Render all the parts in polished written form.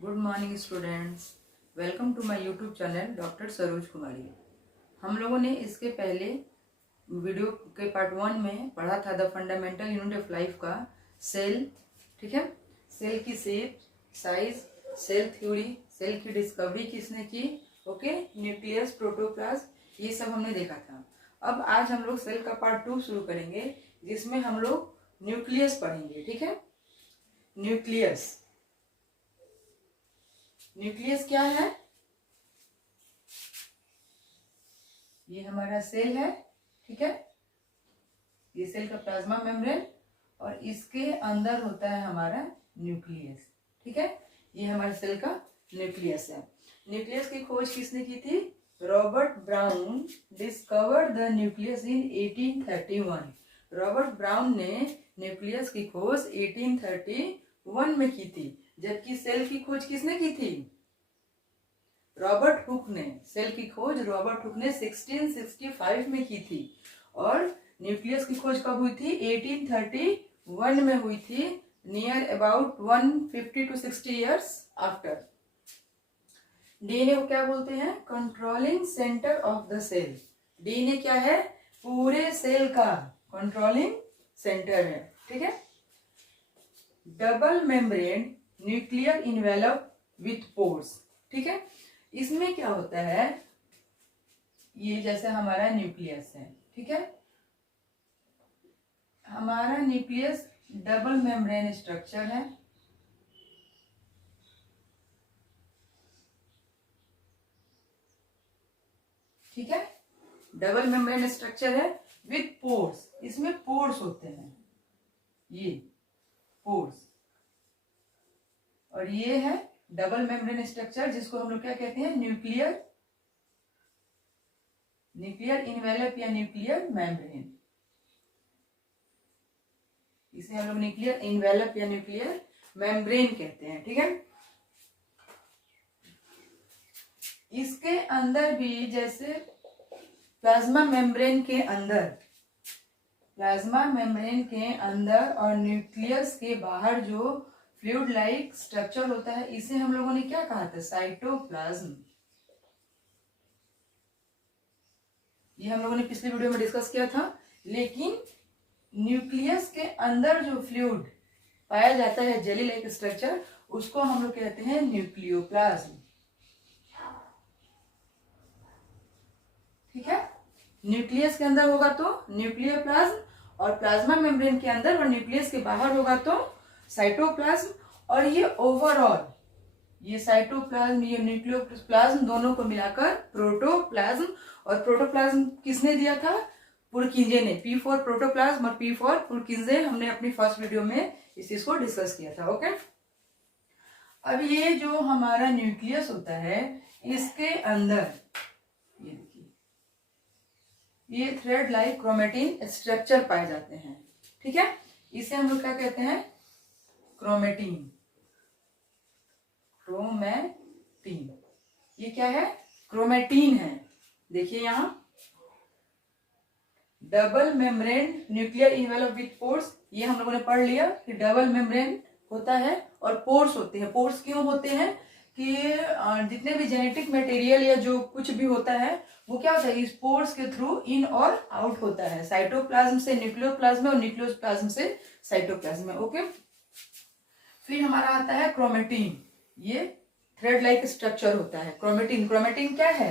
Good morning students, welcome to my YouTube channel doctor Saroj Kumari. हम लोगों ने इसके पहले वीडियो के पार्ट 1 में पढ़ा था the fundamental unit of life का सेल। ठीक है, सेल की shape, size, cell theory, cell की डिस्कवरी किसने की, ओके, न्यूक्लियस, प्रोटोप्लाज्म, ये सब हमने देखा था। अब आज हम लोग सेल का पार्ट 2 शुरू करेंगे जिसमें हम लोग न्यूक्लियस पढ़ेंगे। ठीक है, न्यूक्लियस न्यूक्लियस क्या है? ये हमारा सेल है। ठीक है, ये सेल का प्लाज्मा मेम्ब्रेन और इसके अंदर होता है हमारा न्यूक्लियस। ठीक है, ये हमारे सेल का न्यूक्लियस है। न्यूक्लियस की खोज किसने की थी? Robert brown discovered the nucleus in 1831। Robert brown ने न्यूक्लियस की खोज 1831 में की थी, जबकि सेल की खोज किसने की थी? रॉबर्ट हुक ने। सेल की खोज रॉबर्ट हुक ने 1665 में की थी और न्यूक्लियस की खोज कब हुई थी? 1831 में हुई थी, near about 150 to 60 years after. DNA को क्या बोलते हैं? Controlling centre of the cell. DNA क्या है? पूरे सेल का कंट्रोलिंग सेंटर है। ठीक है, double membrane nuclear envelope with pores. ठीक है, इसमें क्या होता है, ये जैसे हमारा न्यूक्लियस है। ठीक है, हमारा न्यूक्लियस डबल मेम्ब्रेन स्ट्रक्चर है। ठीक है, डबल मेम्ब्रेन स्ट्रक्चर है विथ पोर्स। इसमें पोर्स होते हैं, ये पोर्स, और ये है डबल मेम्ब्रेन स्ट्रक्चर जिसको हम लोग क्या कहते हैं? न्यूक्लियर इन्वेलप या न्यूक्लियर मेम्ब्रेन। इसे हम लोग न्यूक्लियर इन्वेलप या न्यूक्लियर मेम्ब्रेन कहते हैं। ठीक है, इसके अंदर भी जैसे प्लाज्मा मेम्ब्रेन के अंदर और न्यूक्लियस के बाहर जो फ्लूइड लाइक स्ट्रक्चर होता है, इसे हम लोगों ने क्या कहा था? साइटोप्लाज्म। ये हम लोगों ने पिछले वीडियो में डिस्कस किया था। लेकिन न्यूक्लियस के अंदर जो फ्लूइड पाया जाता है, जेली लाइक स्ट्रक्चर, उसको हम लोग कहते हैं न्यूक्लियोप्लाज्म। ठीक है, न्यूक्लियस के अंदर होगा तो न्यूक्लियोप्लाज्म, और प्लाज्मा मेम्ब्रेन के अंदर और न्यूक्लियस के बाहर होगा तो साइटोप्लाज्म। और ये ओवरऑल, ये साइटोप्लाज्म, ये न्यूक्लियोप्लाज्म, दोनों को मिलाकर प्रोटोप्लाज्म। और प्रोटोप्लाज्म किसने दिया था? पुरकिंजे ने। P फॉर प्रोटोप्लाज्म और P फॉर पुरकिंजे, हमने अपनी फर्स्ट वीडियो में इस चीज को डिस्कस किया था। ओके, अब ये जो हमारा न्यूक्लियस होता है, इसके अंदर ये देखिए, ये थ्रेड लाइक क्रोमेटिन स्ट्रक्चर पाए जाते हैं। ठीक है, इसे हम लोग क्या कहते हैं? क्रोमेटिन। ये क्या है? क्रोमेटिन है। देखिए यहां double membrane nuclear envelope with pores, ये हम लोगों ने पढ़ लिया कि डबल मेम्ब्रेन होता है और पोर्स होते हैं। पोर्स क्यों होते हैं? कि जितने भी जेनेटिक मटेरियल या जो कुछ भी होता है, वो क्या होता है? इस पोर्स के थ्रू इन और आउट होता है। साइटोप्लाज्म से न्यूक्लियोप्लाज्म और न्यूक्लियोप्लाज्म से साइटोप्लाज्म। ओके, फिर हमारा आता है क्रोमेटिन। ये थ्रेड लाइक स्ट्रक्चर होता है क्रोमेटिन। क्रोमेटिन क्या है?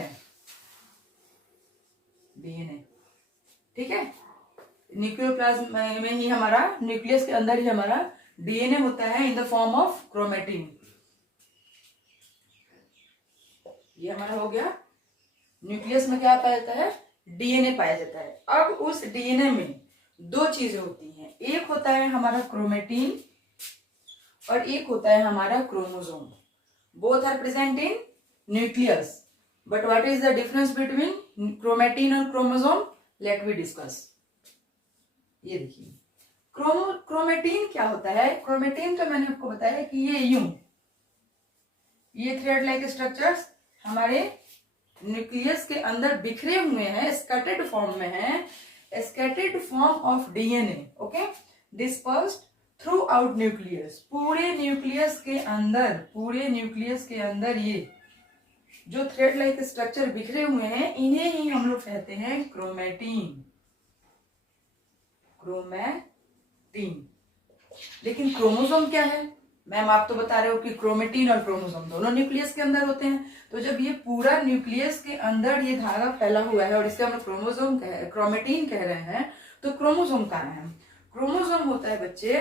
डीएनए। ठीक है, न्यूक्लियोप्लाज्म में ही हमारा, न्यूक्लियस के अंदर ही हमारा डीएनए होता है इन द फॉर्म ऑफ क्रोमेटिन। ये हमारा हो गया। न्यूक्लियस में क्या पाया जाता है? डीएनए पाया जाता है। अब उस डीएनए में दो चीजें होती हैं, एक होता है हमारा क्रोमेटिन और एक होता है हमारा chromosome. Both are present in nucleus, but what is the difference between chromatin और क्रोमोसोम? Let we discuss. ये देखिए, क्रोमेटिन क्या होता है? क्रोमेटिन तो मैंने आपको बताया कि ये थ्रेड लाइक स्ट्रक्चर्स हमारे न्यूक्लियस के अंदर बिखरे हुए हैं, स्कैटर्ड फॉर्म में हैं, scattered form of DNA. Okay, dispersed through out nucleus, पूरे न्यूक्लियस के अंदर ये जो थ्रेड लाइक स्ट्रक्चर बिखरे हुए हैं, इन्हें ही हम लोग कहते हैं क्रोमेटिन। लेकिन क्रोमोसोम क्या है मैम? आप तो बता रहे हो कि क्रोमेटिन और क्रोमोसोम दोनों न्यूक्लियस के अंदर होते हैं। तो जब ये पूरा न्यूक्लियस के अंदर ये धागा फैला हुआ है और इससे हम लोग क्रोमेटिन कह रहे हैं, तो क्रोमोसोम कहाँ है? क्रोमोसोम होता है बच्चे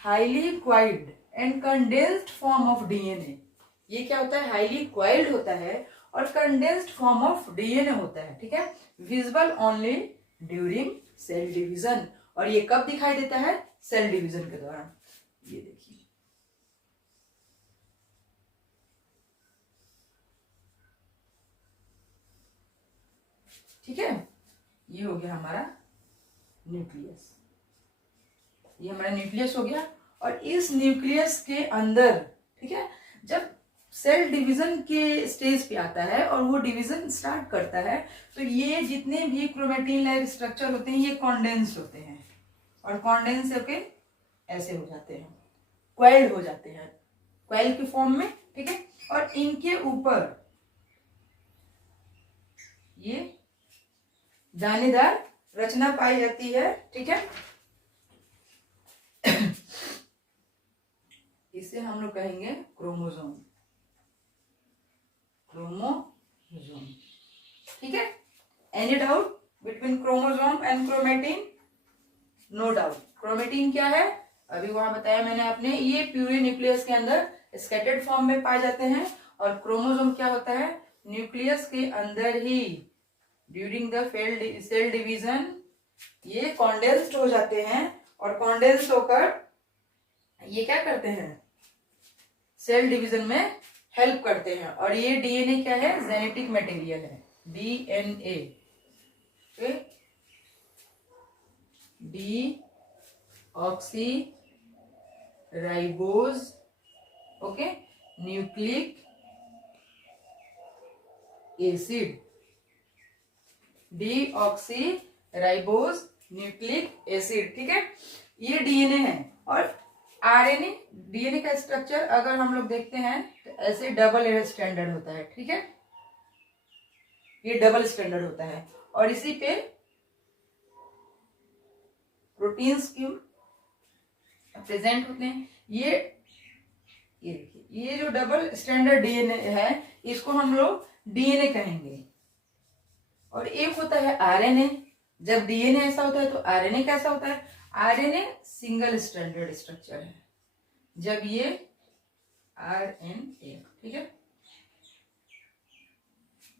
highly coiled and condensed form of DNA. ये क्या होता है? हाईली क्वाइल्ड होता है और कंडेंस्ड फॉर्म ऑफ डीएनए होता है, ठीक है। Visible only during cell division. और ये कब दिखाई देता है? सेल डिवीजन के दौरान। ये देखिए, ठीक है। ये हो गया हमारा न्यूक्लियस, ये हमारा न्यूक्लियस हो गया। और इस न्यूक्लियस के अंदर, ठीक है, जब सेल डिवीजन के स्टेज पे आता है और वो डिवीजन स्टार्ट करता है, तो ये जितने भी क्रोमेटिन लाइक स्ट्रक्चर होते हैं ये कॉन्डेंस होते हैं और कॉन्डेंस होके ऐसे हो जाते हैं, क्वाइल्ड हो जाते हैं, क्वाइल की फॉर्म में, ठीक है। और इनके ऊपर ये दानेदार रचना पाई जाती है, ठीक है। इसे हम लोग कहेंगे क्रोमोसोम, ठीक है। Any doubt between chromosome and chromatin? No doubt. Chromatin क्या है? अभी वहां बताया मैंने आपने, ये प्यूरे न्यूक्लियस के अंदर स्कैटर्ड फॉर्म में पाए जाते हैं। और क्रोमोसोम क्या होता है? न्यूक्लियस के अंदर ही ड्यूरिंग द सेल डिवीजन ये कॉन्डेंस्ड हो जाते हैं और कॉन्डेंस होकर ये क्या करते हैं? सेल डिवीजन में हेल्प करते हैं। और ये डीएनए क्या है? जेनेटिक मटेरियल है, DNA, D oxy ribose, okay, nucleic acid, D oxy ribose nucleic acid, ठीक है। ये डीएनए है। और आरएनए, डीएनए का स्ट्रक्चर अगर हम लोग देखते हैं तो ऐसे डबल स्टैंडर्ड होता है, ठीक है। ये डबल स्टैंडर्ड होता है और इसी पे प्रोटीन्स क्यों प्रेजेंट होते हैं। ये देखिए, ये जो डबल स्टैंडर्ड डीएनए है इसको हम लोग डीएनए कहेंगे। और एक होता है आरएनए। जब डीएनए ऐसा होता है तो आरएनए कैसा होता है? आरएनए सिंगल स्टैंडर्ड स्ट्रक्चर है, जब ये आरएनए, ठीक है,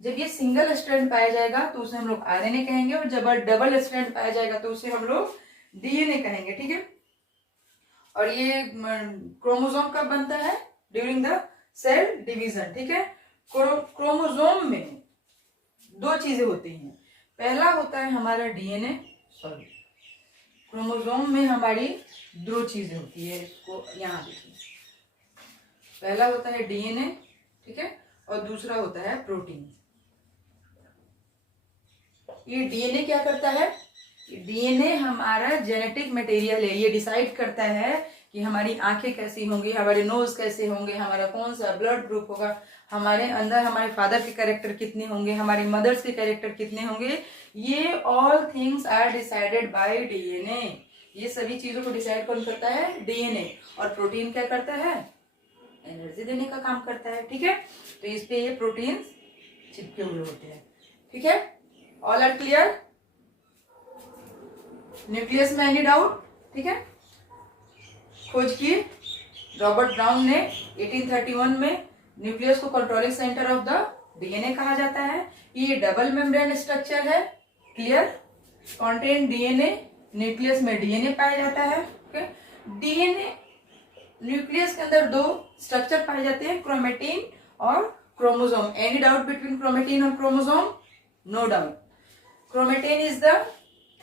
जब ये सिंगल स्ट्रैंड पाया जाएगा तो उसे हम लोग आरएनए कहेंगे। और जब डबल स्ट्रैंड पाया जाएगा तो उसे हम लोग डीएनए कहेंगे, ठीक है। और ये क्रोमोसोम कब बनता है? ड्यूरिंग द सेल डिवीजन, ठीक है। क्रोमोसोम में दो चीजें होती हैं। पहला होता है हमारा डीएनए, सॉरी, क्रोमोसोम में हमारी दो चीजें होती है, इसको यहां देखिए। पहला होता है डीएनए, ठीक है, और दूसरा होता है प्रोटीन। ये डीएनए क्या करता है? डीएनए हमारा जेनेटिक मटेरियल है। ये डिसाइड करता है कि हमारी आंखें कैसी होंगी, हमारे नोज कैसे होंगे, हमारा कौन सा ब्लड ग्रुप होगा, हमारे अंदर हमारे फादर के कैरेक्टर कितने होंगे, हमारी मदर्स के कैरेक्टर कितने होंगे। ये all things are decided by DNA. ये सभी चीजों को डिसाइड कौन करता है? डीएनए। और प्रोटीन क्या करता है? एनर्जी देने का काम करता है, ठीक है। तो इस पे ये प्रोटीन चिपके हुए होते हैं, ठीक है। All are clear? न्यूक्लियस में एनी डाउट? ठीक है। खोज की रॉबर्ट ब्राउन ने 1831 में न्यूक्लियस को controlling centre of the DNA कहा जाता है। ये डबल मेम्ब्रेन स्ट्रक्चर है, क्लियर। कॉन्टेन डीएनए, न्यूक्लियस में डीएनए पाया जाता है, ओके। डीएनए न्यूक्लियस के अंदर दो स्ट्रक्चर पाए जाते हैं, क्रोमेटिन और chromosome. Any doubt between chromatin और chromosome? No doubt. Chromatin is the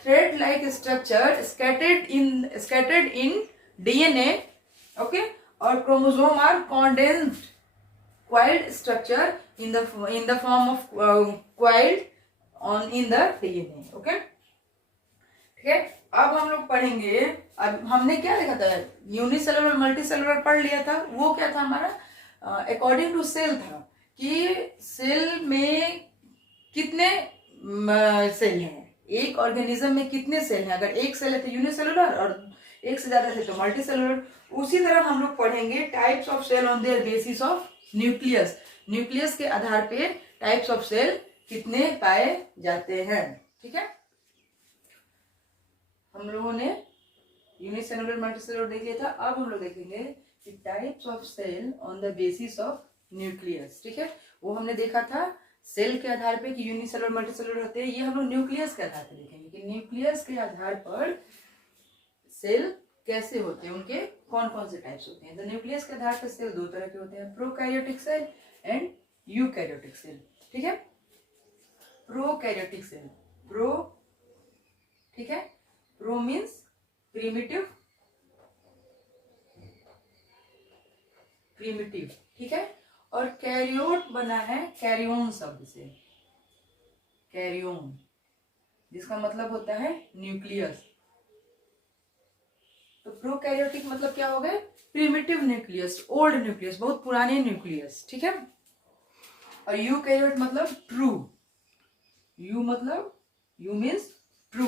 thread like structure scattered in DNA, okay, or chromosome are condensed coiled structure in the form of coiled on in the DNA, okay, ठीक ठीक है। अब हम लोग पढ़ेंगे, अब हमने क्या लिखा था, यूनिसेलुलर मल्टीसेलुलर पढ़ लिया था। वो क्या था हमारा, अकॉर्डिंग टू सेल था कि सेल में कितने सेल हैं, एक ऑर्गेनिज्म में कितने सेल हैं। अगर एक सेल है तो यूनिसेलुलर और एक से ज्यादा सेल तो मल्टीसेलुलर। उसी तरह हम लोग पढ़ेंगे types of cell on their basis of nucleus. Nucleus के आधार पे टाइप्स ऑफ सेल कितने पाए जाते हैं। ठीक है, हम लोगों ने यूनिसेलुलर मल्टीसेलुलर देख लिया था। अब हम लोग देखेंगे कि types of cell on the basis of nucleus. ठीक है, वो हमने देखा था सेल के आधार पे कि यूनिसेलुलर मल्टीसेलुलर होते हैं। ये हम लोग न्यूक्लियस के आधार पे देखेंगे कि न्यूक्लियस के आधार पर सेल कैसे होते हैं, उनके कौन कौन से टाइप्स होते हैं। तो न्यूक्लियस के आधार पर सेल दो तरह के होते हैं, prokaryotic cell and eukaryotic cell. ठीक है, प्रोकैरियोटिक सेल, प्रो, ठीक है, प्रो मीन्स प्रिमिटिव, प्रिमिटिव, ठीक है। और कैरियोट बना है कैरियोन शब्द से, कैरियोन, जिसका मतलब होता है न्यूक्लियस। तो प्रोकैरियोटिक मतलब क्या हो गए, प्रिमिटिव न्यूक्लियस, ओल्ड न्यूक्लियस, बहुत पुराने न्यूक्लियस। ठीक है, और यूकैरियोट मतलब ट्रू, यू मतलब यू मीन्स ट्रू,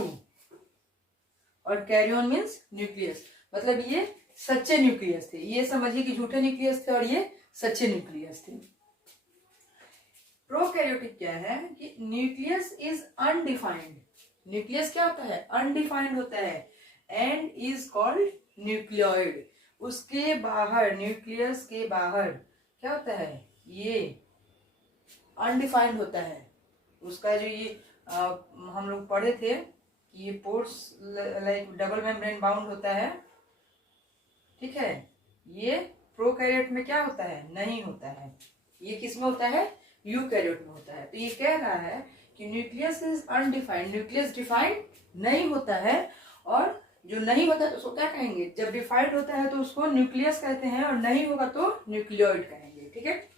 और कैरियोन मीन्स न्यूक्लियस, मतलब ये सच्चे न्यूक्लियस थे। ये समझिए कि झूठे न्यूक्लियस थे और ये सच्चे न्यूक्लियस थे। प्रोकैरियोटिक क्या है कि न्यूक्लियस इज अनडिफाइंड। न्यूक्लियस क्या होता है, अनडिफाइंड होता है, एंड इज कॉल्ड न्यूक्लियोइड। उसके बाहर, न्यूक्लियस के बाहर क्या होता है, ये अनडिफाइंड होता है। उसका जो ये हम लोग पढ़े थे कि ये pores like double membrane bound होता है। ठीक है, ये प्रोकैरियोट में क्या होता है, नहीं होता है। ये किस में होता है, यूकैरियोट में होता है। तो ये कह रहा है कि nucleus is undefined, nucleus defined नहीं होता है। और जो नहीं होता है तो उसको क्या कहेंगे, जब डिफाइंड होता है तो उसको न्यूक्लियस कहते हैं, और नहीं होगा तो न्यूक्लियोइड कहेंगे। ठीक है,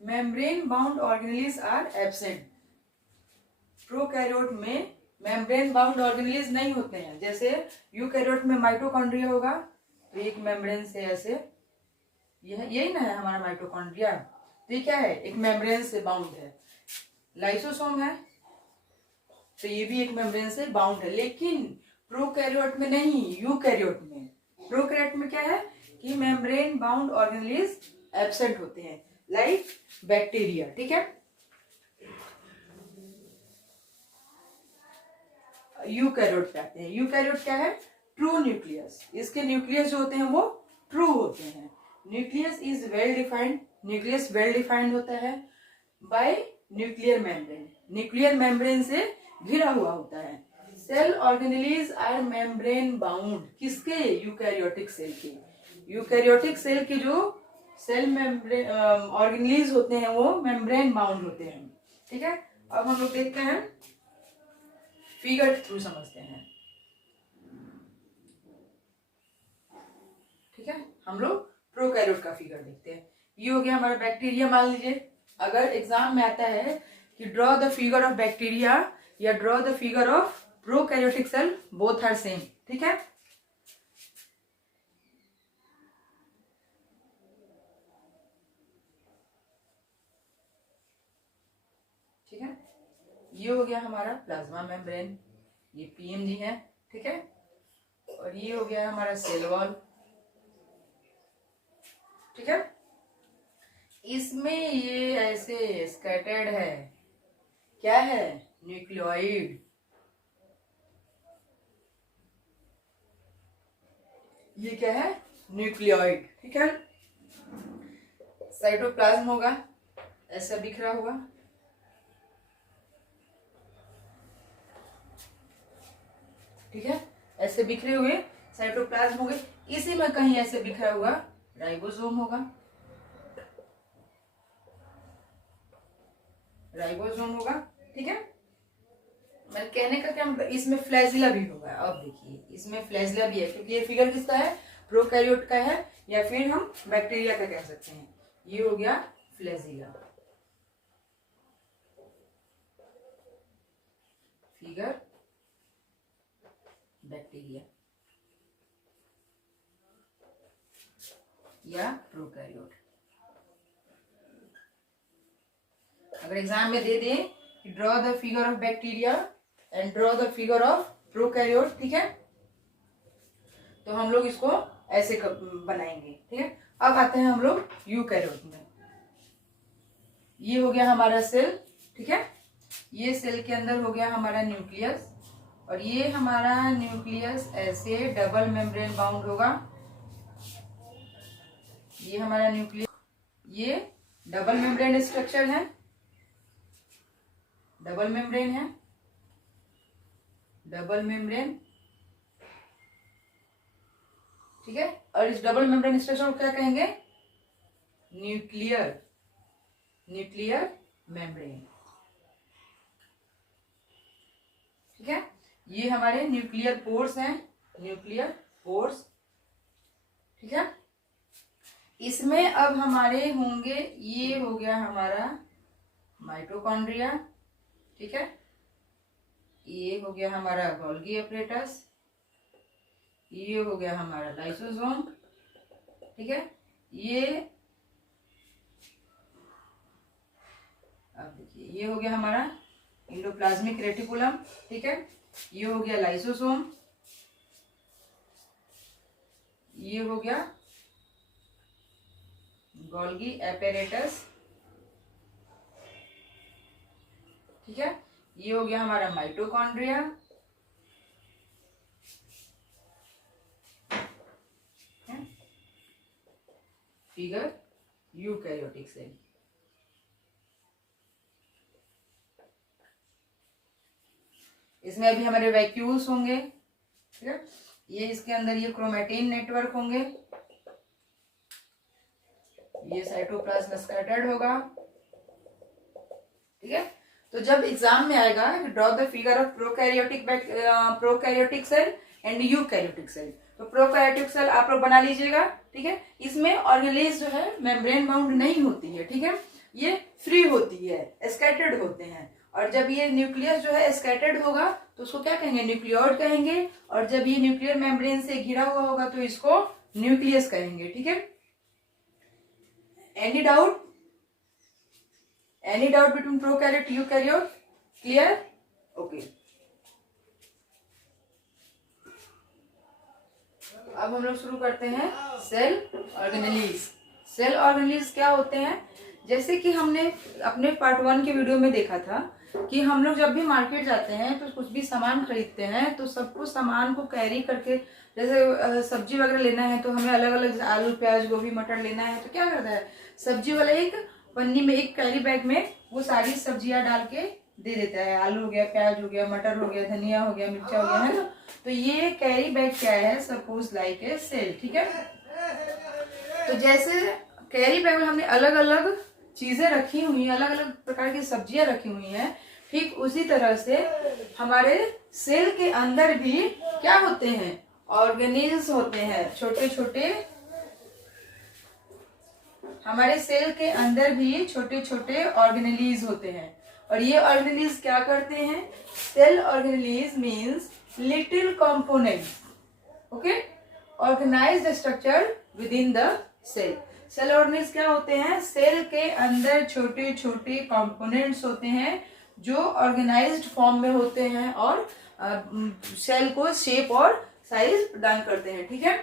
membrane bound organelles are absent. Prokaryote में मेम्ब्रेन बाउंड ऑर्गेनेल्स नहीं होते हैं। जैसे यूकैरियोट में माइटोकॉन्ड्रिया होगा तो एक मेम्ब्रेन से ऐसे, यही ना है हमारा माइटोकॉन्ड्रिया, तो ये क्या है, एक मेम्ब्रेन से बाउंड है। लाइसोसोम है तो ये भी एक मेम्ब्रेन से बाउंड है, लेकिन प्रोकैरियोट में नहीं, यूकैरियोट में। प्रोकैरियोट में क्या है कि मेम्ब्रेन बाउंड ऑर्गेनेल्स एब्सेंट होते हैं, लाइक बैक्टीरिया। ठीक है, यूकैरियोट कहते हैं। यूकैरियोट क्या है, ट्रू न्यूक्लियस। इसके न्यूक्लियस जो होते हैं वो ट्रू होते हैं। Nucleus is well defined, nucleus well defined होता है by nuclear membrane, nuclear membrane से घिरा हुआ होता है। Cell organelles are membrane bound, किसके, यूकैरियोटिक सेल के। यूकैरियोटिक सेल के जो सेल मेम्ब्रेन ऑर्गेनेल्स होते हैं वो मेम्ब्रेन बाउंड होते हैं। ठीक है, अब हम लोग देखते हैं, फिगर थ्रू समझते हैं। ठीक है, हम लोग प्रोकैरियोट का फिगर देखते हैं। ये हो गया हमारा बैक्टीरिया। मान लीजिए अगर एग्जाम में आता है कि draw the figure of bacteria या draw the figure of prokaryotic cell, both are same. ठीक है, ठीक है, ये हो गया हमारा प्लाज्मा मेम्ब्रेन, ये पीएमजी है। ठीक है, और ये हो गया हमारा सेल वॉल। ठीक है, इसमें ये ऐसे स्कैटर्ड है, क्या है, न्यूक्लियोइड। ये क्या है, न्यूक्लियोइड। ठीक है, साइटोप्लाज्म होगा ऐसा बिखरा हुआ। ठीक है, ऐसे बिखरे हुए साइटोप्लाज्म हो गए। इसी में कहीं ऐसे बिखरा हुआ राइबोसोम होगा, राइबोसोम होगा। ठीक है, मैं कहने का क्या मतलब, इसमें फ्लैजिला भी होगा। अब देखिए इसमें फ्लैजिला भी है, क्योंकि ये फिगर किसका है, प्रोकैरियोट का है, या फिर हम बैक्टीरिया का कह सकते हैं। ये हो गया फ्लैजिला, फिगर बैक्टीरिया या प्रोकैरियोट। अगर एग्जाम में दे दें कि draw the figure of bacteria and draw the figure of prokaryote, ठीक है, तो हम लोग इसको ऐसे बनाएंगे, ठीक है। अब आते हैं हम लोग यूकैरियोट में। ये हो गया हमारा सेल, ठीक है, ये सेल के अंदर हो गया हमारा न्यूक्लियस, और ये हमारा न्यूक्लियस ऐसे डबल मेम्ब्रेन बाउंड होगा। ये हमारा न्यूक्लियस, ये डबल मेम्ब्रेन स्ट्रक्चर है, डबल मेम्ब्रेन है, डबल मेम्ब्रेन, ठीक है। और इस डबल मेम्ब्रेन स्ट्रक्चर को क्या कहेंगे? न्यूक्लियर मेम्ब्रेन, ठीक है। ये हमारे न्यूक्लियर पोर्स हैं, न्यूक्लियर पोर्स, ठीक है। इसमें अब हमारे होंगे, ये हो गया हमारा माइटोकॉन्ड्रिया, ठीक है, ये हो गया हमारा गोल्गी अपरेटस, ये हो गया हमारा लाइसोसोम, ठीक है। ये अब देखिए, ये हो गया हमारा एंडोप्लाज्मिक रेटिकुलम, ठीक है, ये हो गया लाइसोसोम, ये हो गया गोल्गी एपेरेटस, ठीक है, ये हो गया हमारा माइटोकॉन्ड्रिया, फिगर यूकैरियोटिक सेल। इसमें अभी हमारे वैक्यूल्स होंगे, ठीक है, ये इसके अंदर ये क्रोमैटिन नेटवर्क होंगे, ये साइटोप्लाज्म स्कैटर्ड होगा, ठीक है। तो जब एग्जाम में आएगा draw the figure of prokaryotic cell and eukaryotic cell, तो प्रोकैरियोटिक सेल आप लोग बना लीजिएगा, ठीक है। इसमें ऑर्गेनेल्स जो है मेम्ब्रेन बाउंड नहीं होती है, ठीक है, ये फ्री होती है, स्कैटर्ड होते हैं। और जब ये न्यूक्लियस जो है स्कैटर्ड होगा तो उसको क्या कहेंगे? न्यूक्लियोइड कहेंगे। और जब ये न्यूक्लियर मेम्ब्रेन से घिरा हुआ होगा तो इसको न्यूक्लियस कहेंगे, ठीक है। Any doubt between prokaryote eukaryote? Clear? Okay. अब हम लोग शुरू करते हैं सेल ऑर्गेनेलीज। सेल ऑर्गेनेलीज क्या होते हैं? जैसे कि हमने अपने पार्ट 1 के वीडियो में देखा था कि हम लोग जब भी मार्केट जाते हैं तो कुछ भी सामान खरीदते हैं तो सब कुछ सामान को कैरी करके, जैसे सब्जी वगैरह लेना है तो हमें अलग अलग आलू प्याज गोभी मटर लेना है तो क्या करता है, सब्जी वाला एक पन्नी में, एक कैरी बैग में वो सारी सब्जियां डाल के दे देता है। आलू हो गया, प्याज हो गया, मटर हो गया, धनिया हो गया, मिर्चा हो गया, है ना। तो ये कैरी बैग क्या है? सपोज लाइक ए सेल, ठीक है। तो जैसे कैरी बैग में हमने अलग अलग चीजें रखी हुई हैं, अलग अलग प्रकार की सब्जियां रखी हुई हैं, ठीक उसी तरह से हमारे सेल के अंदर भी क्या होते हैं? ऑर्गेनेल्स होते हैं, छोटे छोटे। हमारे सेल के अंदर भी छोटे छोटे ऑर्गेनेलीज होते हैं। और ये ऑर्गेनेलीज क्या करते हैं? Cell organelles means little components, okay, organised structure within the cell. Cell organelles क्या होते हैं? सेल के अंदर छोटे छोटे कंपोनेंट्स होते हैं जो ऑर्गेनाइज्ड फॉर्म में होते हैं और सेल को शेप और साइज प्रदान करते हैं, ठीक है।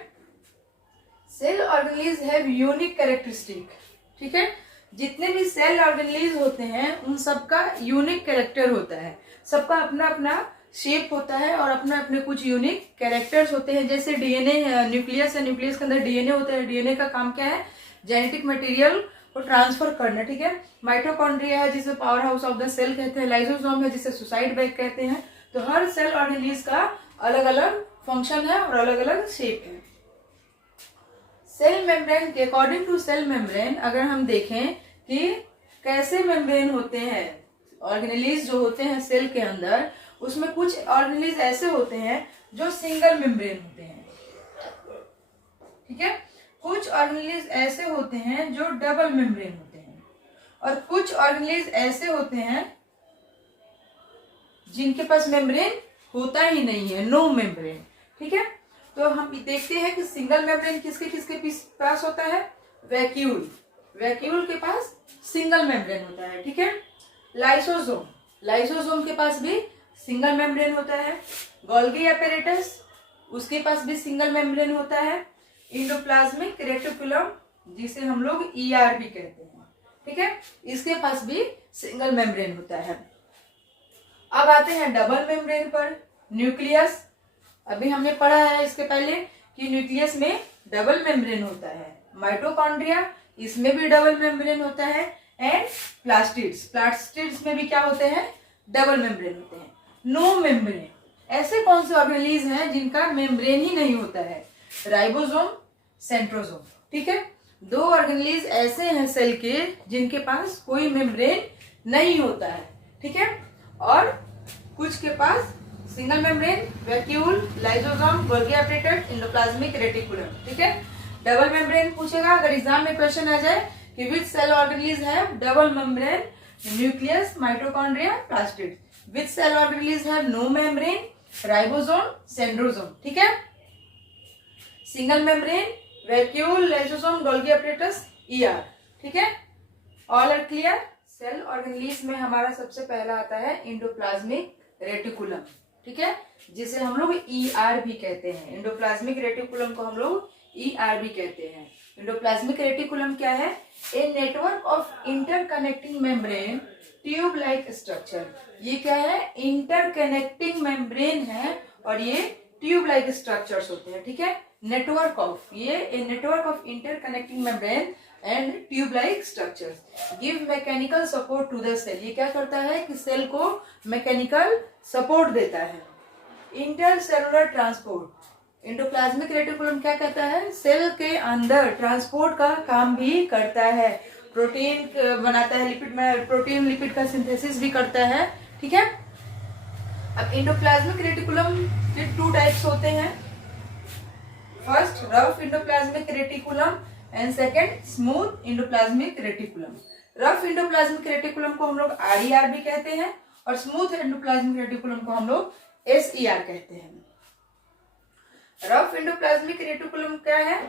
Cell organelles have unique characteristic, ठीक है। जितने भी सेल ऑर्गेनेल्स होते हैं उन सबका यूनिक कैरेक्टर होता है, सबका अपना अपना शेप होता है और अपने अपने कुछ यूनिक कैरेक्टर्स होते हैं। जैसे डीएनए, न्यूक्लियस है, न्यूक्लियस के अंदर डीएनए होता है। डीएनए का काम क्या है? जेनेटिक मटेरियल को ट्रांसफर करना, ठीक है। माइटोकॉन्ड्रिया है जिसे power house of the cell कहते हैं। लाइसोसोम है जिसे सुसाइड बैग कहते हैं। तो हर सेल ऑर्गेनेल्स का अलग अलग फंक्शन है और अलग अलग शेप है। सेल मेम्ब्रेन के अकॉर्डिंग टू सेल मेम्ब्रेन अगर हम देखें कि कैसे मेम्ब्रेन होते हैं ऑर्गेनेल्स जो होते हैं सेल के अंदर, उसमें कुछ ऑर्गेनेल्स ऐसे होते हैं जो सिंगल मेम्ब्रेन होते हैं, ठीक है। कुछ ऑर्गेनेल्स ऐसे होते हैं जो डबल मेम्ब्रेन होते हैं और कुछ ऑर्गेनेल्स ऐसे होते हैं जिनके पास मेम्ब्रेन होता ही नहीं है, नो मेम्ब्रेन। ठीक है। तो हम देखते हैं कि सिंगल मेम्ब्रेन किसके किसके पास होता है, वैक्यूल, वैक्यूल के पास सिंगल मेम्ब्रेन होता है, ठीक है। लाइसोसोम, लाइसोसोम के पास भी सिंगल मेम्ब्रेन होता है। गोल्गी एपेरेटस, उसके पास भी सिंगल मेम्ब्रेन होता है। इंडोप्लाज्मिक रेटिकुलम, जिसे हम लोग ईआर भी कहते हैं, ठीक है, इसके पास भी सिंगल मेम्ब्रेन होता है। अब आते हैं डबल मेम्ब्रेन पर। न्यूक्लियस, अभी हमने पढ़ा है इसके पहले कि न्यूक्लियस में डबल मेम्ब्रेन होता है। माइटोकॉन्ड्रिया, इसमें भी डबल मेम्ब्रेन होता है। एंड प्लास्टिड्स, प्लास्टिड्स में भी क्या होते हैं, डबल मेम्ब्रेन होते हैं। नो मेम्ब्रेन, ऐसे कौन से ऑर्गेनेलीज हैं जिनका मेम्ब्रेन ही नहीं होता है, राइबोसोम, सेंट्रोसोम, ठीक है। दो ऑर्गेनेलीज ऐसे हैं सेल के जिनके पास कोई मेम्ब्रेन नहीं होता है, ठीक है, और कुछ के पास single membrane, vacuole, lysosome, Golgi apparatus, endoplasmic reticulum, ठीक है। डबल मेम्ब्रेन पूछेगा अगर एग्जाम में क्वेश्चन आ जाए कि which cell organelles have double membrane, nucleus, mitochondria, plastid. Which cell organelles have no membrane, ribosome, centrosome, ठीक है। Single membrane, vacuole, lysosome, Golgi apparatus, ER, ठीक है। All are clear. Cell organelles में हमारा सबसे पहला आता है इंडोप्लाज्मिक रेटिकुलम, ठीक है, जिसे हम लोग ईआर भी कहते हैं। इंडोप्लाज्मिक रेटिकुलम को हम लोग ईआर भी कहते हैं। इंडोप्लाज्मिक रेटिकुलम क्या है, a network of interconnecting membrane tube like structure. ये क्या है, इंटरकनेक्टिंग मेम्ब्रेन है और ये ट्यूब लाइक स्ट्रक्चर्स होते हैं, ठीक है। नेटवर्क ऑफ, ये a network of interconnecting membrane and tube like structures give mechanical support to the cell. ये क्या करता है कि सेल को मैकेनिकल सपोर्ट देता है। इंटरसेलुलर ट्रांसपोर्ट, इंडोप्लाज्मिक रेटिकुलम क्या कहता है, सेल के अंदर ट्रांसपोर्ट का काम भी करता है। प्रोटीन बनाता है, लिपिड में प्रोटीन लिपिड का सिंथेसिस भी करता है, ठीक है। अब इंडोप्लाज्मिक रेटिकुलम के टू टाइप्स होते हैं। First rough endoplasmic reticulum and second smooth endoplasmic reticulum. Rough endoplasmic reticulum को हम लोग आरईआर भी कहते हैं और स्मूथ इंडोप्लाज्मिक रेटिकुलम को हम लोग एसईआर कहते हैं। रफ इंडोप्लाज्मिक रेटिकुलम क्या है,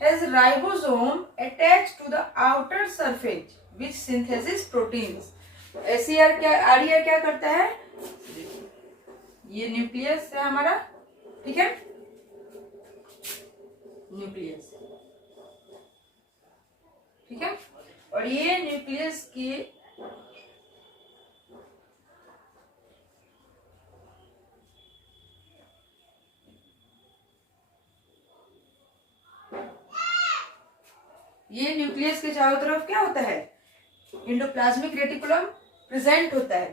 has ribosome attached to the outer surface which synthesis proteins। SER क्या, आरईआर क्या करता है, ये न्यूक्लियस है हमारा, ठीक है, न्यूक्लियस, ठीक है, और ये न्यूक्लियस की ये न्यूक्लियस के चारों तरफ क्या होता है, इंडोप्लाज्मिक रेटिकुलम प्रेजेंट होता है।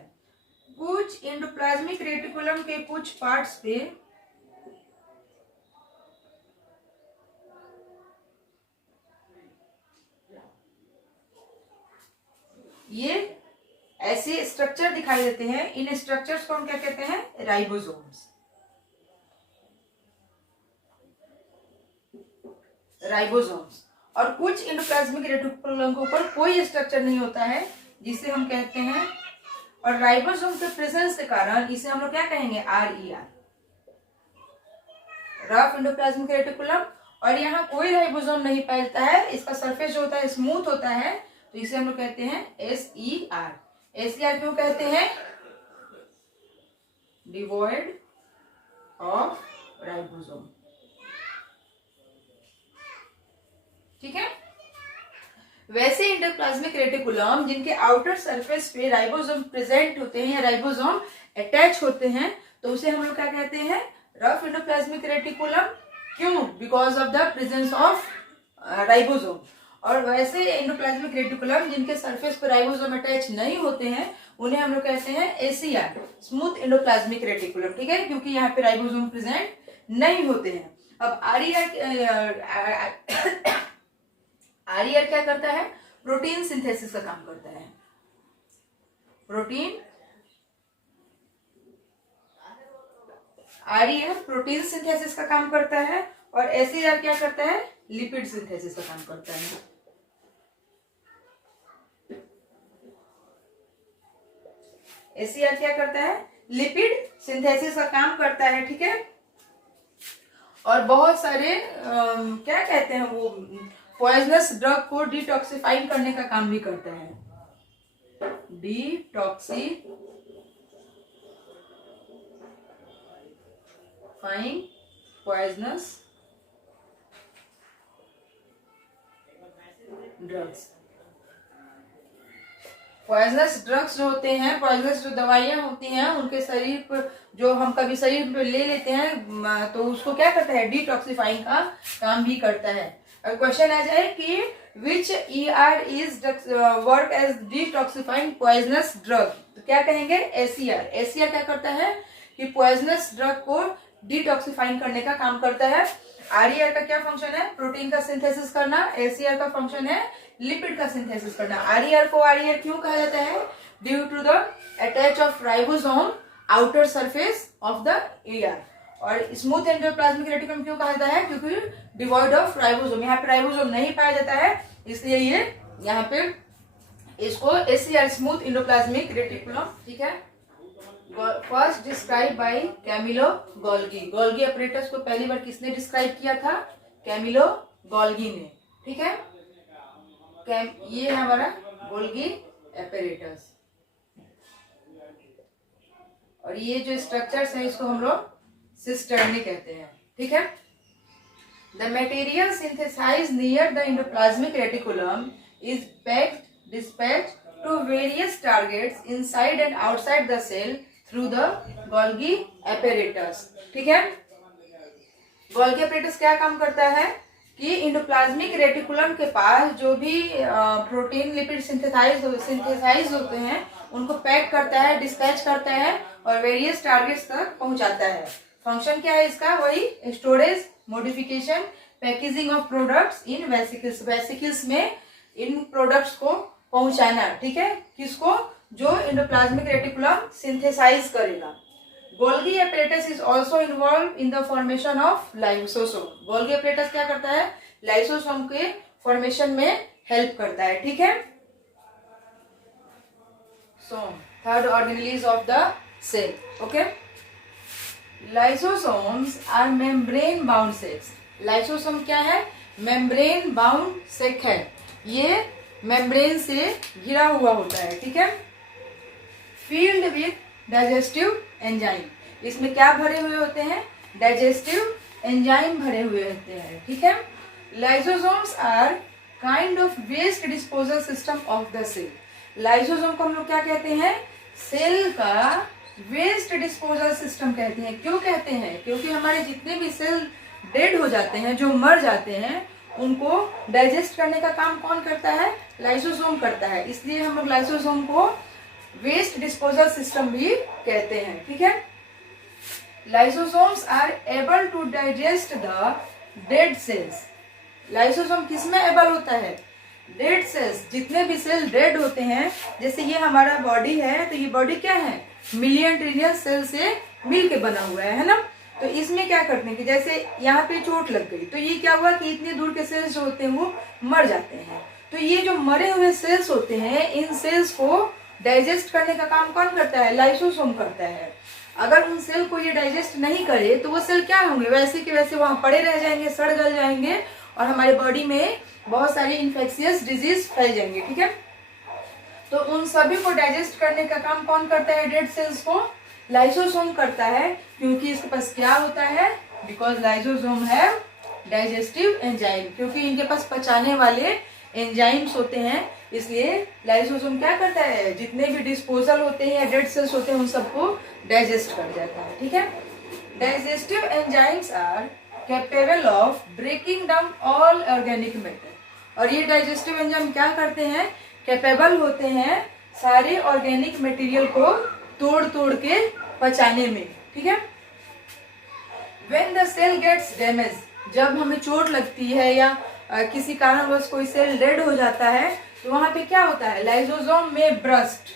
कुछ इंडोप्लाज्मिक रेटिकुलम के कुछ पार्ट्स पे ये ऐसे स्ट्रक्चर दिखाई देते हैं। इन स्ट्रक्चर्स को हम क्या कहते हैं, राइबोसोम्स, राइबोसोम्स। और कुछ इंडोप्लाज्मिक रेटिकुलम के ऊपर कोई स्ट्रक्चर नहीं होता है, जिसे हम कहते हैं, और राइबोसोम के प्रेजेंस के कारण इसे हम लोग क्या कहेंगे, आरईआर, रफ इंडोप्लाज्मिक रेटिकुलम। और यहाँ कोई राइबोसोम नहीं पाया है, इसका सरफेस जो होता है स्मूथ होता है, तो इसे हम लोग कहते हैं एसईआर। एसईआर क्यों कहते हैं, डिवॉइड ऑफ राइबोसोम, ठीक है। वैसे इंडोप्लाज्मिक रेटिकुलम जिनके आउटर सरफेस पे राइबोसोम प्रेजेंट होते हैं या राइबोसोम अटैच होते हैं, तो उसे हम लोग क्या कहते हैं, रफ इंडोप्लाज्मिक रेटिकुलम। क्यों, because of the presence of ribosome. और वैसे इंडोप्लाज्मिक रेटिकुलम जिनके सरफेस पे राइबोसोम अटैच नहीं होते हैं, उन्हें हम लोग कहते हैं एसीआर, स्मूथ इंडोप्लाज्मिक रेटिकुलम, ठीक है, क्योंकि यहाँ पे राइबोसोम प्रेजेंट नहीं होते हैं। अब आरईआर क्या करता है, प्रोटीन सिंथेसिस का काम करता है। प्रोटीन, आरईआर प्रोटीन सिंथेसिस का काम करता है और एसईआर क्या करता है, लिपिड सिंथेसिस का काम करता है। एसईआर क्या करता है, लिपिड सिंथेसिस का काम करता है, ठीक है। और बहुत सारे क्या कहते हैं वो पॉइजनस ड्रग को डिटॉक्सिफाइंग करने का काम भी करता है, detoxifying poisonous drugs. Poisonous drugs जो होते हैं, पॉइजनस जो दवाइयां होती हैं, उनके शरीर पर जो हम कभी शरीर में ले लेते हैं तो उसको क्या करता है, डिटॉक्सिफाइंग का काम भी करता है। अब क्वेश्चन आ जाए कि which ER is work as detoxifying poisonous drug, तो क्या कहेंगे, ACR। ACR क्या करता है कि पॉइजनस ड्रग को डिटॉक्सिफाइंग करने का काम करता है। RER का क्या फंक्शन है, प्रोटीन का सिंथेसिस करना। ACR का फंक्शन है लिपिड का सिंथेसिस करना। RER को RER क्यों कहा जाता है, due to the attach of ribosome outer surface of the ER। और स्मूथ एंडोप्लाज्मिक रेटिकुलम क्यों कहा जाता है, क्योंकि डिवॉइड ऑफ राइबोसोम, यहाँ पे राइबोसोम नहीं पाया जाता है, इसलिए ये यहाँ पे इसको ACR स्मूथ एंडोप्लाज्मिक रेटिकुलम, ठीक है। First describe by Camillo Golgi. Golgi apparatus को पहली बार किसने डिस्क्राइब किया था, कैमिलो गोल्गी ने, ठीक है। ये है हमारा गोल्गी अपरेटस, और ये जो स्ट्रक्चर्स है इसको हम लोग सिस्टर्नी कहते हैं, ठीक है। The material synthesised near the endoplasmic reticulum is packed dispatched to various targets inside and outside the cell through the Golgi apparatus, ठीक है। गोल्गी apparatus क्या काम करता है कि एंडोप्लाज्मिक रेटिकुलम के पास जो भी प्रोटीन लिपिड सिंथेसाइज होते हैं उनको पैक करता है, डिस्पैच करता है और वेरियस टारगेट्स तक पहुंचाता है। फंक्शन क्या है इसका, वही storage, modification, packaging of products in vesicles. Vesicles में इन प्रोडक्ट्स को पहुंचाना, ठीक है, किसको, जो एंडोप्लाज्मिक रेटिकुलम सिंथेसाइज करेगा। Golgi apparatus is also involve in the formation of lysosome. Golgi apparatus क्या करता है, लाइसोसोम के फॉर्मेशन में हेल्प करता है, ठीक है। So third organelle of the cell, okay. Lysosomes are membrane bound cells. Lysosome क्या है, मेम्ब्रेन बाउंड सेक है, ये मेम्ब्रेन से घिरा हुआ होता है, ठीक है। फील्ड विथ डाइजेस्टिव एंजाइम, इसमें क्या भरे हुए होते हैं, डाइजेस्टिव एंजाइम भरे हुए होते हैं, ठीक है। Lysosomes are kind of waste disposal system of the cell. Lysosome को हम लोग क्या कहते हैं, सेल का वेस्ट डिस्पोजल सिस्टम कहते हैं। क्यों कहते हैं, क्योंकि हमारे जितने भी सेल डेड हो जाते हैं, जो मर जाते हैं, उनको डाइजेस्ट करने का काम कौन करता है, लाइसोसोम करता है, इसलिए हम लोग लाइसोसोम को वेस्ट डिस्पोजल सिस्टम भी कहते हैं, ठीक है। Lysosomes are able to digest the dead cells. Lysosome किसमें एबल होता है, डेड सेल्स, जितने भी सेल डेड होते हैं, जैसे ये हमारा बॉडी है, तो ये बॉडी क्या है, मिलियन ट्रिलियन सेल से मिल के बना हुआ है ना। तो इसमें क्या करते हैं कि जैसे यहाँ पे चोट लग गई, तो ये क्या हुआ कि इतनी दूर के सेल्स जो होते हैं वो मर जाते हैं। तो ये जो मरे हुए सेल्स होते हैं, इन सेल्स को डाइजेस्ट करने का काम कौन करता है, लाइसोसोम करता है। अगर उन सेल को ये डाइजेस्ट नहीं करे तो वो सेल क्या होंगे, वैसे के वैसे वहां पड़े रह जाएंगे, सड़ गल जाएंगे और हमारे बॉडी में बहुत सारी इन्फेक्शियस डिजीज फैल जाएंगे, ठीक है। तो उन सभी को डाइजेस्ट करने का काम कौन करता है, डेड सेल्स को लाइसोसोम करता है। क्योंकि इसके पास क्या होता है, बिकॉज लाइसोसोम है डाइजेस्टिव एंजाइम, क्योंकि इनके पास पचाने वाले एंजाइम्स होते हैं, इसलिए लाइसोसोम क्या करता है, जितने भी डिस्पोजल होते हैं या डेड सेल्स होते हैं उन सबको डाइजेस्ट कर जाता है, ठीक है। Digestive enzymes are capable of breaking down all organic matter. और ये डाइजेस्टिव एंजाइम क्या करते हैं, कैपेबल होते हैं सारे ऑर्गेनिक मटेरियल को तोड़ तोड़ के पचाने में, ठीक है। When the cell gets damaged, जब हमें चोट लगती है या किसी कारणवश कोई सेल डेड हो जाता है, तो वहां पे क्या होता है, लाइसोसोम में ब्रस्ट,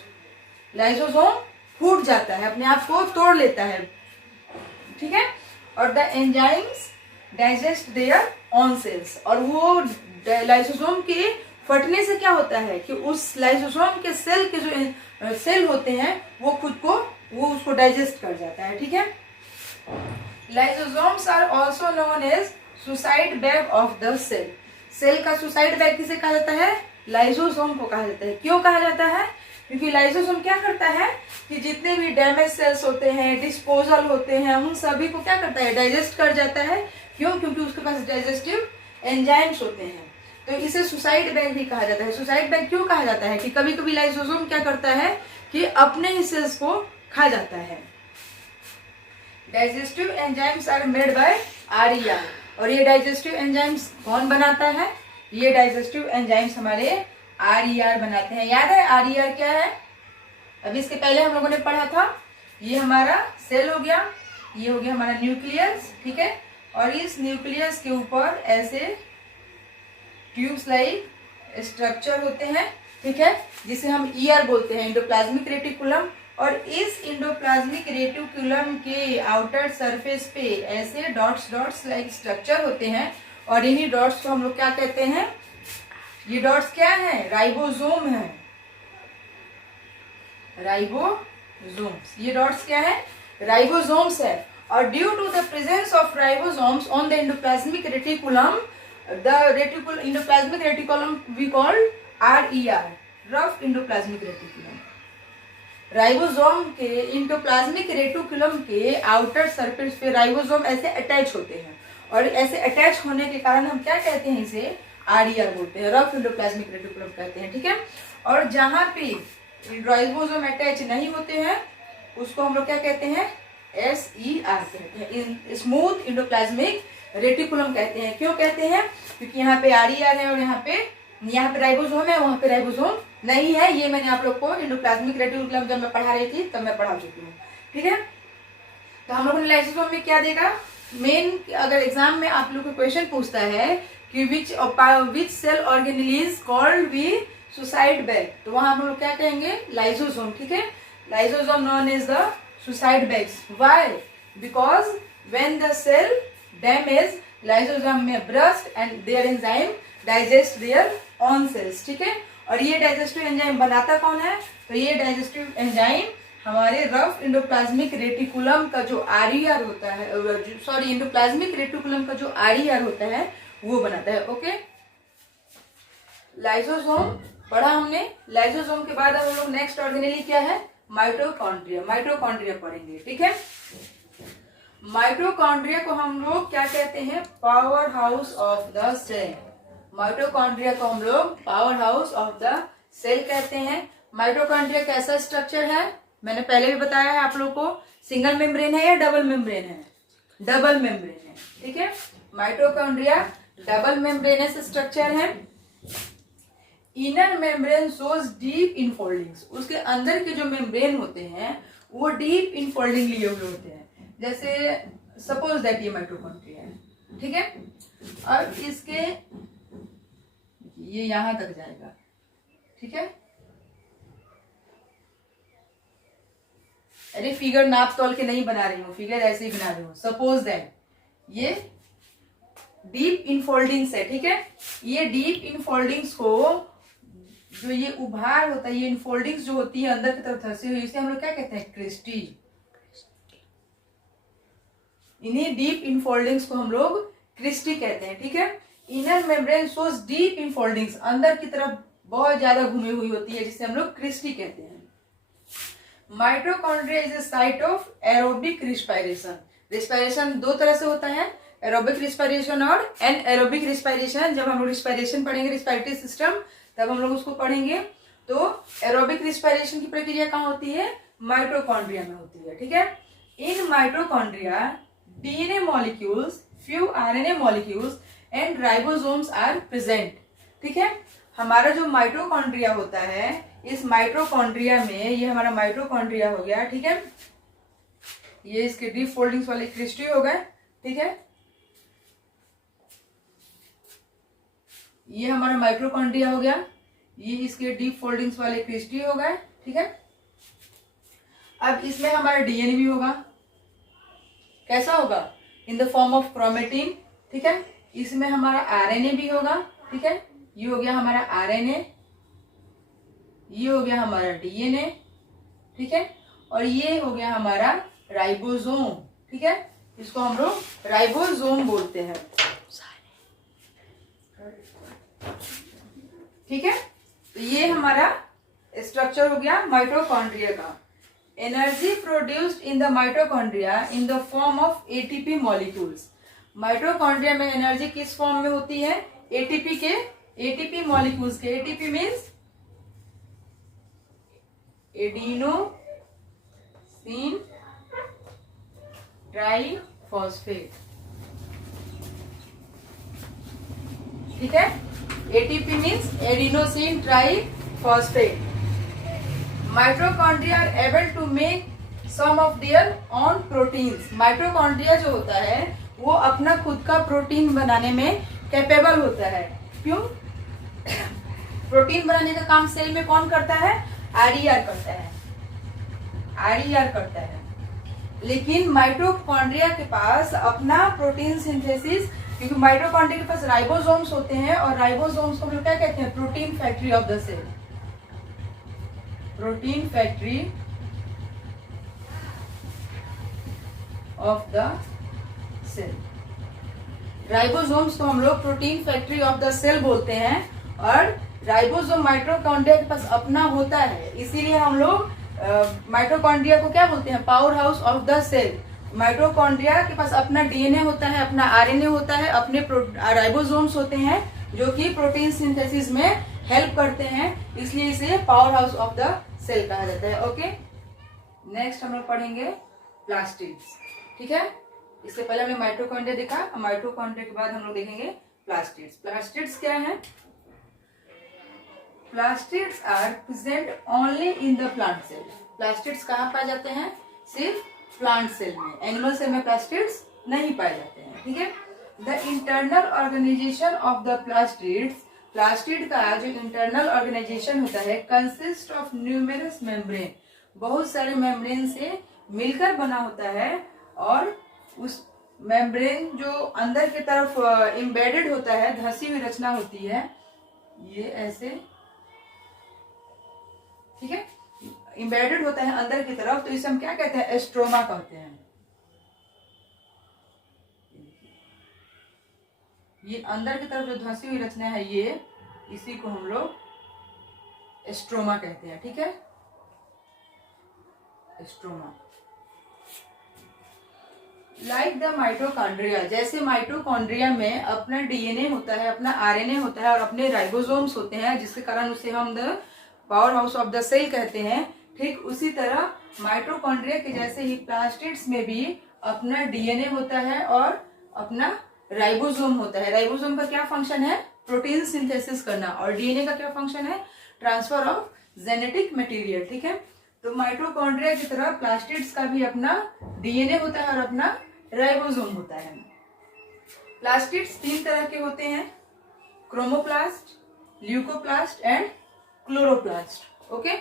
लाइसोसोम फूट जाता है, अपने आप को तोड़ लेता है, ठीक है। और the enzymes digest their own cells, और वो लाइसोसोम के फटने से क्या होता है कि उस लाइसोसोम के सेल के जो सेल होते हैं वो खुद को वो उसको डाइजेस्ट कर जाता है, ठीक है। Lysosomes are also known as suicide bag of the cell. Cell का सुसाइड बैग किसे कहा जाता है? लाइसोसोम को कहा जाता है। क्यों कहा जाता है? क्योंकि लाइसोसोम क्या करता है कि जितने भी डैमेज सेल्स होते हैं, डिस्पोजल होते हैं, उन सभी को क्या करता है? डाइजेस्ट कर जाता है। क्यों? क्योंकि उसके पास डाइजेस्टिव एंजाइम्स होते हैं। तो इसे सुसाइड बैग भी कहा जाता है। सुसाइड बैग क्यों कहा जाता है? कि कभी कभी लाइसोसोम क्या करता है कि अपने ही सेल्स को खा जाता है। Digestive enzymes are made by RER. और ये डाइजेस्टिव एंजाइम्स कौन बनाता है? ये डाइजेस्टिव एंजाइम्स हमारे आरईआर बनाते हैं। याद है आरईआर क्या है? अभी इसके पहले हम लोगों ने पढ़ा था। ये हमारा सेल हो गया, ये हो गया हमारा न्यूक्लियस, ठीक है। और इस न्यूक्लियस के ऊपर ऐसे ट्यूब्स लाइक स्ट्रक्चर होते हैं, ठीक है, जिसे हम ईआर बोलते हैं, एंडोप्लाज्मिक रेटिकुलम। और इस एंडोप्लाज्मिक रेटिकुलम के आउटर सरफेस पे ऐसे डॉट्स डॉट्स लाइक स्ट्रक्चर होते हैं। और इन्हीं डॉट्स को हम लोग क्या कहते हैं? ये डॉट्स क्या है? राइबोसोम है, राइबोसोम्स। ये डॉट्स क्या है? राइबोसोम्स है। और due to the presence of ribosomes on the endoplasmic reticulum, the endoplasmic reticulum we called RER, rough endoplasmic reticulum. Ribosome के एंडोप्लाज्मिक रेटिकुलम के आउटर सरफेस पे राइबोसोम ऐसे अटैच होते हैं। और ऐसे अटैच होने के कारण हम क्या कहते हैं? इसे RER बोलते हैं, रफ एंडोप्लाज्मिक रेटिकुलम कहते हैं, ठीक है। और जहां पे राइबोसोम अटैच नहीं होते हैं उसको हम लोग क्या कहते हैं? SER कहते हैं, स्मूथ एंडोप्लाज्मिक रेटिकुलम कहते हैं। क्यों कहते हैं? क्योंकि यहाँ पे RER है और यहाँ पे राइबोसोम है, वहां पे राइबोसोम नहीं है। ये मैंने आप लोग को एंडोप्लाज्मिक रेटिकुलम जब मैं पढ़ा रही थी तब मैं पढ़ा चुकी हूँ, ठीक है। तो हम लोगों ने लाइसोसोम में क्या देखा? मेन अगर एग्जाम में आप लोग को क्वेश्चन पूछता है कि which cell organelle is called we suicide bag, तो वहां हम लोग क्या कहेंगे? लाइसोसोम, ठीक है। Lysosome known as the suicide bags. Why? Because when the cell damage, lysosome में burst and their enzyme digest their own cells, ठीक है। और ये डाइजेस्टिव एंजाइम बनाता कौन है? तो ये डाइजेस्टिव एंजाइम हमारे रफ एंडोप्लाज्मिक रेटिकुलम का जो RER होता है, सॉरी एंडोप्लाज्मिक रेटिकुलम का जो RER होता है वो बनाता है। ओके, लाइसोसोम पढ़ा हमने। लाइसोसोम के बाद हम लोग नेक्स्ट ऑर्गेनेली क्या है? माइटोकॉन्ड्रिया। माइटोकॉन्ड्रिया पढ़ेंगे, ठीक है। माइटोकॉन्ड्रिया को हम लोग क्या कहते हैं? Power house of the cell. Mitochondria को हम लोग power house of the cell कहते हैं। माइटोकॉन्ड्रिया कैसा स्ट्रक्चर है? मैंने पहले भी बताया है आप लोग को। सिंगल मेम्ब्रेन है या डबल मेम्ब्रेन है? डबल मेम्ब्रेन है, ठीक है। माइटोकॉन्ड्रिया डबल मेम्ब्रेनस स्ट्रक्चर है। Inner membrane shows deep infoldings. उसके अंदर के जो मेम्ब्रेन होते हैं वो डीप इनफोल्डिंग लिए हुए होते हैं। जैसे सपोज दैट ये माइटोकॉन्ड्रिया है, ठीक है। और इसके ये यहां तक जाएगा, ठीक है। अरे फिगर नाप तोल के नहीं बना रही हूँ, फिगर ऐसे ही बना रही हूँ। सपोज दैट ये डीप इनफोल्डिंग्स है, ठीक है। ये डीप इनफोल्डिंग्स को जो ये उभार होता है, ये इनफोल्डिंग्स जो होती है अंदर की तरफ धंसी हुई, इसे हम लोग क्या कहते हैं? क्रिस्टी। इन्हीं डीप इनफोल्डिंग्स को हम लोग क्रिस्टी कहते हैं, ठीक है। Inner membrane shows deep infoldings, अंदर की तरफ बहुत ज्यादा घूमी हुई होती है, जिसे हम लोग क्रिस्टी कहते हैं। Mitochondria is a site of aerobic respiration. Respiration दो तरह से होता है, एरोबिक रिस्पायरेशन और एनएरोबिक रिस्पायरेशन। जब हम लोग रिस्पायरेशन पढ़ेंगे, रिस्पायरेटरी सिस्टम, तब हम लोग उसको पढ़ेंगे। तो एरोबिक रिस्पायरेशन की प्रक्रिया कहाँ होती है? माइटोकॉन्ड्रिया में होती है, ठीक है। In mitochondria DNA molecules, few RNA molecules and ribosomes are present, ठीक है। हमारा जो माइटोकॉन्ड्रिया होता है, इस माइटोकॉन्ड्रिया में, ये हमारा माइटोकॉन्ड्रिया हो गया, ठीक है। ये इसके डीप फोल्डिंग्स वाले क्रिस्टी हो गए, ठीक है। ये हमारा माइटोकॉन्ड्रिया हो गया, ये इसके डीप फोल्डिंग्स वाले क्रिस्टी हो गए, ठीक है। अब इसमें हमारा DNA भी होगा। कैसा होगा? इन द फॉर्म ऑफ क्रोमेटिन, ठीक है। इसमें हमारा RNA भी होगा, ठीक है। ये हो गया हमारा RNA, ये हो गया हमारा DNA, ठीक है। और ये हो गया हमारा राइबोसोम, ठीक है। इसको हम लोग राइबोसोम बोलते हैं। ठीक है, तो ये हमारा स्ट्रक्चर हो गया माइटोकॉन्ड्रिया का। Energy produced in the mitochondria in the form of ATP molecules. Mitochondria में एनर्जी किस फॉर्म में होती है? एटीपी के, एटीपी मॉलिक्यूल्स के। ATP means adenosine triphosphate. ठीक है, ATP means adenosine triphosphate. Mitochondria are able to make some of their own proteins. Mitochondria जो होता है वो अपना खुद का प्रोटीन बनाने में कैपेबल होता है। क्यों? प्रोटीन बनाने का काम सेल में कौन करता है? आरईआर करता है, आरईआर करता है। लेकिन माइटोकॉन्ड्रिया के पास अपना प्रोटीन सिंथेसिस, क्योंकि माइटोकॉन्ड्रिया के पास राइबोसोम्स होते हैं, और राइबोसोम्स को हम लोग क्या कहते हैं? Protein factory of the cell. Protein factory of the cell. Ribosomes को हम लोग protein factory of the cell बोलते हैं, और राइबोसोम माइटोकॉन्ड्रिया के पास अपना होता है, इसीलिए हम लोग माइटोकॉन्ड्रिया को क्या बोलते हैं? Power house of the cell. Mitochondria के पास अपना डीएनए होता है, अपना आरएनए होता है, अपने राइबोसोम्स होते हैं जो कि प्रोटीन सिंथेसिस में हेल्प करते हैं, इसलिए इसे power house of the cell कहा जाता है। ओके, नेक्स्ट हम लोग पढ़ेंगे प्लास्टिड्स। ठीक है, इससे पहले हमने माइटोकॉन्ड्रिया देखा, माइटोकॉन्ड्रिया के बाद हम लोग देखेंगे प्लास्टिड्स। प्लास्टिड्स क्या है? Plastids are present only in the plant cell. Plastids कहाँ पाए जाते हैं? सिर्फ प्लांट सेल में। एनिमल सेल में प्लास्टिड्स नहीं पाए जाते हैं। ठीक है, the internal organisation of the plastids. Plastid का जो इंटरनल ऑर्गेनाइजेशन होता है कंसिस्ट ऑफ न्यूमेरस मेम्ब्रेन। बहुत सारे मेम्ब्रेन से मिलकर बना होता है, और उस मेम्ब्रेन जो अंदर की तरफ एम्बेडेड होता है, धंसी हुई रचना होती है, ये ऐसे, ठीक है, एम्बेडेड होता है अंदर की तरफ, तो इसे हम क्या कहते हैं? स्ट्रोमा कहते हैं। ये अंदर की तरफ जो धंसी हुई रचना है, ये इसी को हम लोग स्ट्रोमा कहते हैं। ठीक है, स्ट्रोमा। लाइक द माइटोकॉन्ड्रिया, जैसे माइटोकॉन्ड्रिया में अपना डीएनए होता है, अपना आरएनए होता है, और अपने राइबोसोम्स होते हैं, जिसके कारण उसे हम the power house of the cell कहते हैं। ठीक उसी तरह माइटोकॉन्ड्रिया के जैसे ही प्लास्टिड्स में भी अपना डीएनए होता है और अपना राइबोसोम होता है। राइबोसोम का क्या फंक्शन है? प्रोटीन सिंथेसिस करना, और डीएनए का क्या फंक्शन है? Transfer of genetic material. ठीक है, तो माइटोकॉन्ड्रिया की तरह प्लास्टिड्स का भी अपना डीएनए होता है और अपना राइबोसोम होता है। प्लास्टिड्स 3 तरह के होते हैं, chromoplast, leucoplast and chloroplast. Okay,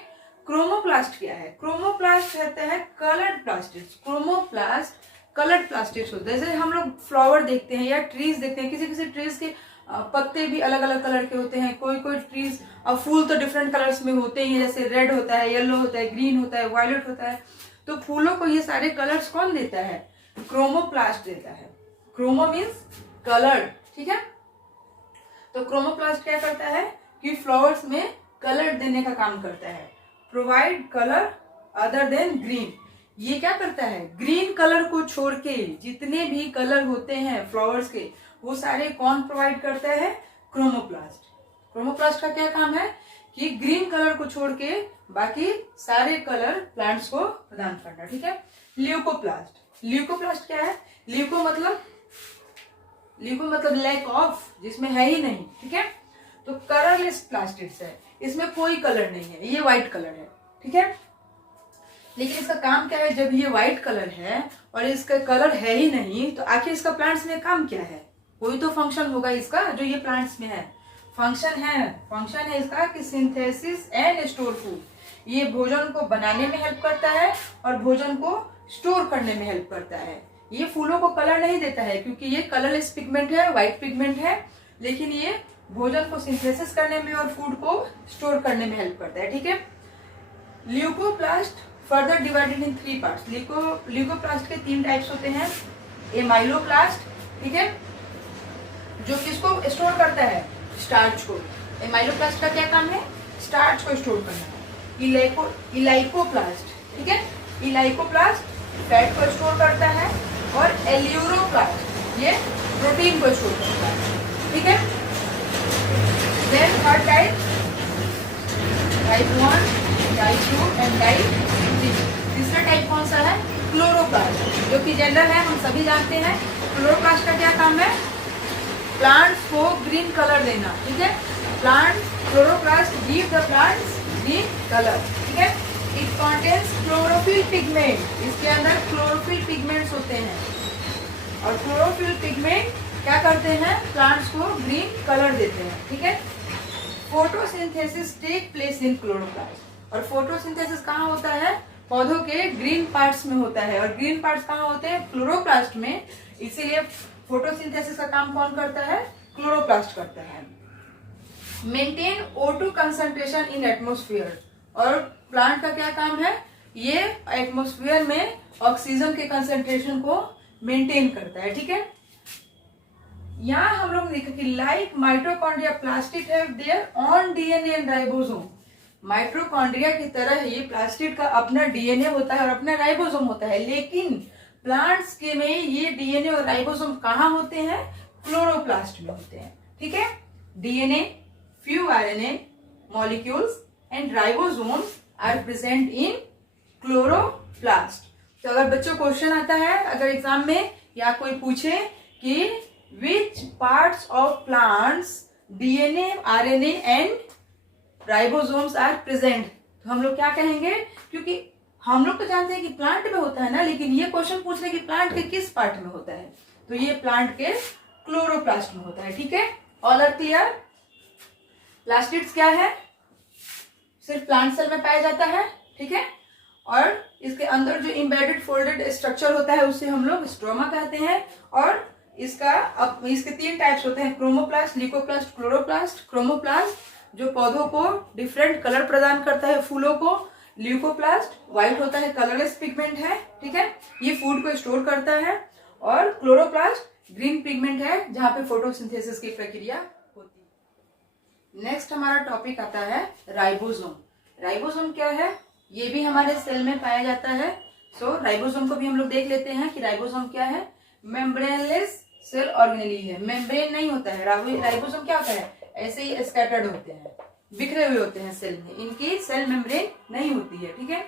chromoplast क्या है? क्रोमोप्लास्ट कहते हैं coloured plastids. Chromoplast coloured plastids होते हैं। जैसे हम लोग फ्लावर देखते हैं या ट्रीज देखते हैं, किसी किसी ट्रीज के पत्ते भी अलग अलग कलर के होते हैं, कोई कोई ट्रीज, और फूल तो डिफरेंट कलर्स में होते ही हैं, जैसे रेड होता है, येलो होता है, ग्रीन होता है, वायलेट होता है। तो फूलों को ये सारे कलर्स कौन देता है? क्रोमोप्लास्ट देता है। Chromo means coloured. ठीक है, तो क्रोमोप्लास्ट क्या करता है कि फ्लावर्स में कलर देने का काम करता है। Provide colour other than green. ये क्या करता है? ग्रीन कलर को छोड़ के जितने भी कलर होते हैं फ्लावर्स के, वो सारे कौन प्रोवाइड करता है? क्रोमोप्लास्ट। क्रोमोप्लास्ट का क्या काम है कि ग्रीन कलर को छोड़ के बाकी सारे कलर प्लांट्स को प्रदान करना। ठीक है, ल्यूकोप्लास्ट। ल्यूकोप्लास्ट क्या है? ल्यूको मतलब लैक ऑफ, जिसमें है ही नहीं। ठीक है, तो कलरलेस प्लास्टिड्स है, इसमें कोई कलर नहीं है, ये व्हाइट कलर है। ठीक है, लेकिन इसका काम क्या है? जब ये व्हाइट कलर है और इसका कलर है ही नहीं, तो आखिर इसका प्लांट्स में काम क्या है? कोई तो फंक्शन होगा इसका जो ये प्लांट्स में है। फंक्शन है इसका कि सिंथेसिस एंड स्टोर फूड। ये भोजन को बनाने में हेल्प करता है और भोजन को स्टोर करने में हेल्प करता है। ये फूलों को कलर नहीं देता है क्योंकि ये कलरलेस पिगमेंट है, व्हाइट पिगमेंट है, लेकिन ये भोजन को सिंथेसिस करने में और फूड को स्टोर करने में हेल्प करता है। ठीक है, leucoplast further divided in 3 parts. Leucoplast के 3 टाइप्स होते हैं। एमाइलोप्लास्ट, ठीक है, जो किसको स्टोर करता है, स्टार्च को। एमाइलोप्लास्ट का क्या काम है, स्टार्च को स्टोर करना। इलाइकोप्लास्ट, ठीक है, इलाइकोप्लास्ट फैट को स्टोर करता है और एल्यूरोप्लास्ट ये प्रोटीन को स्टोर करता है, ठीक है। Then third type, type 1, type 2 and type 3। तीसरा टाइप कौन सा है, क्लोरोप्लास्ट, जो कि जनरल है, हम सभी जानते हैं। क्लोरोप्लास्ट का क्या काम है, प्लांट्स को ग्रीन कलर देना, ठीक है। Chloroplast give the plants green colour, ठीक है। इट कंटेन्स क्लोरोफिल पिगमेंट, इसके अंदर क्लोरोफिल पिगमेंट्स होते हैं और क्लोरोफिल पिगमेंट क्या करते हैं, प्लांट्स को ग्रीन कलर देते हैं, ठीक है। Photosynthesis take place in chloroplast, और फोटोसिंथेसिस कहाँ होता है, पौधों के ग्रीन पार्ट्स में होता है, और ग्रीन पार्ट्स कहाँ होते हैं, क्लोरोप्लास्ट में। इसीलिए फोटोसिंथेसिस का काम कौन करता है, क्लोरोप्लास्ट करता है। Maintain O2 concentration in atmosphere, और प्लांट का क्या काम है, ये एटमोस्फियर में ऑक्सीजन के कंसंट्रेशन को मेंटेन करता है, ठीक है। यहाँ हम लोग लिखा कि like mitochondria plastid have their on DNA and ribosome. Mitochondria की तरह ही प्लास्टिड का अपना डीएनए होता है और अपना राइबोसोम होता है, लेकिन प्लांट्स के में ये डीएनए और राइबोसोम कहाँ होते हैं, क्लोरोप्लास्ट में होते हैं, ठीक है। DNA, few RNA molecules and ribosomes are present in chloroplast. तो अगर बच्चों क्वेश्चन आता है अगर एग्जाम में, या कोई पूछे कि which parts of plants DNA, RNA and ribosomes are present, तो हम लोग क्या कहेंगे, क्योंकि हम लोग तो जानते हैं कि प्लांट में होता है ना, लेकिन ये क्वेश्चन पूछ रहे कि प्लांट के किस पार्ट में होता है, तो ये प्लांट के क्लोरोप्लास्ट में होता है, ठीक है। All are clear. प्लास्टिड्स क्या है, सिर्फ प्लांट सेल में पाया जाता है, ठीक है, और इसके अंदर जो इम्बेडेड फोल्डेड स्ट्रक्चर होता है उसे हम लोग स्ट्रोमा कहते हैं। और इसके 3 टाइप्स होते हैं, क्रोमोप्लास्ट, ल्यूकोप्लास्ट, क्लोरोप्लास्ट। क्रोमोप्लास्ट जो पौधों को डिफरेंट कलर प्रदान करता है, फूलों को। ल्यूकोप्लास्ट व्हाइट होता है, कलरलेस पिगमेंट है, ठीक है, ये फूड को स्टोर करता है। और क्लोरोप्लास्ट ग्रीन पिगमेंट है, जहां पे फोटोसिंथेसिस की प्रक्रिया होती है। नेक्स्ट हमारा टॉपिक आता है राइबोसोम। राइबोसोम क्या है, ये भी हमारे सेल में पाया जाता है। सो राइबोसोम को भी हम लोग देख लेते हैं कि राइबोसोम क्या है। मेम्ब्रेनलेस सेल ऑर्गेनेली है, मेम्ब्रेन नहीं होता है। राइबोसोम क्या होता है, ऐसे ही स्कैटर्ड होते हैं, बिखरे हुए होते हैं सेल में, इनकी सेल मेम्ब्रेन नहीं होती है, ठीक है।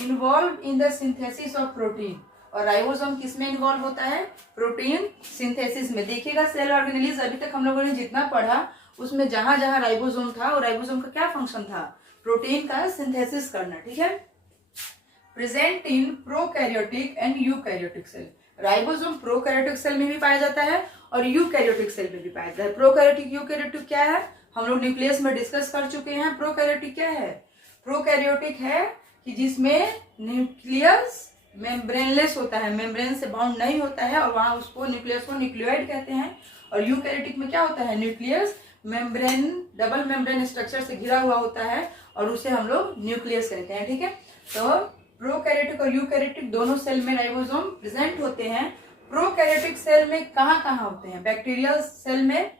Involve in the synthesis of protein, और राइबोसोम किस में इन्वॉल्व होता है, प्रोटीन सिंथेसिस में। देखिएगा सेल ऑर्गेनेलीज अभी तक हम लोगों ने जितना पढ़ा उसमें जहां जहां राइबोसोम था, और राइबोसोम का क्या फंक्शन था, प्रोटीन का सिंथेसिस करना, ठीक है। Present in prokaryotic and eukaryotic cell. Ribosome prokaryotic cell में भी पाया जाता है और यूकैरियोटिक सेल में भी पाया जाता है। प्रोकैरियोटिक यूकैरियोटिक क्या है, हम लोग न्यूक्लियस में डिस्कस कर चुके हैं। प्रोकैरियोटिक क्या है, प्रोकैरियोटिक है कि जिसमें न्यूक्लियस मेम्ब्रेनलेस होता है, मेम्ब्रेन से बाउंड नहीं होता है, और वहां उसको न्यूक्लियस को न्यूक्लियोइड कहते हैं। और यूकैरियोटिक में क्या होता है, nucleus membrane, double membrane structure से घिरा हुआ होता है, और उसे हम लोग न्यूक्लियस कहते हैं, ठीक है। तो प्रोकैरियोटिक और यूकैरियोटिक दोनों सेल में राइबोसोम प्रेजेंट होते हैं। प्रोकैरियोटिक सेल में कहाँ कहाँ होते हैं, बैक्टीरियल सेल में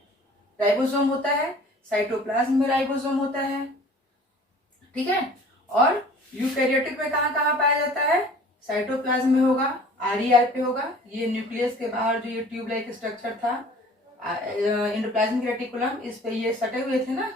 राइबोसोम होता है, साइटोप्लाज्म में राइबोसोम होता है, ठीक है। और यूकैरियोटिक में कहाँ कहाँ पाया जाता है, साइटोप्लाज्म में होगा, RER पे होगा, ये न्यूक्लियस के बाहर जो ये ट्यूब लाइक स्ट्रक्चर था, एंडोप्लाज्मिक रेटिकुलम, इस पे ये सटे हुए थे ना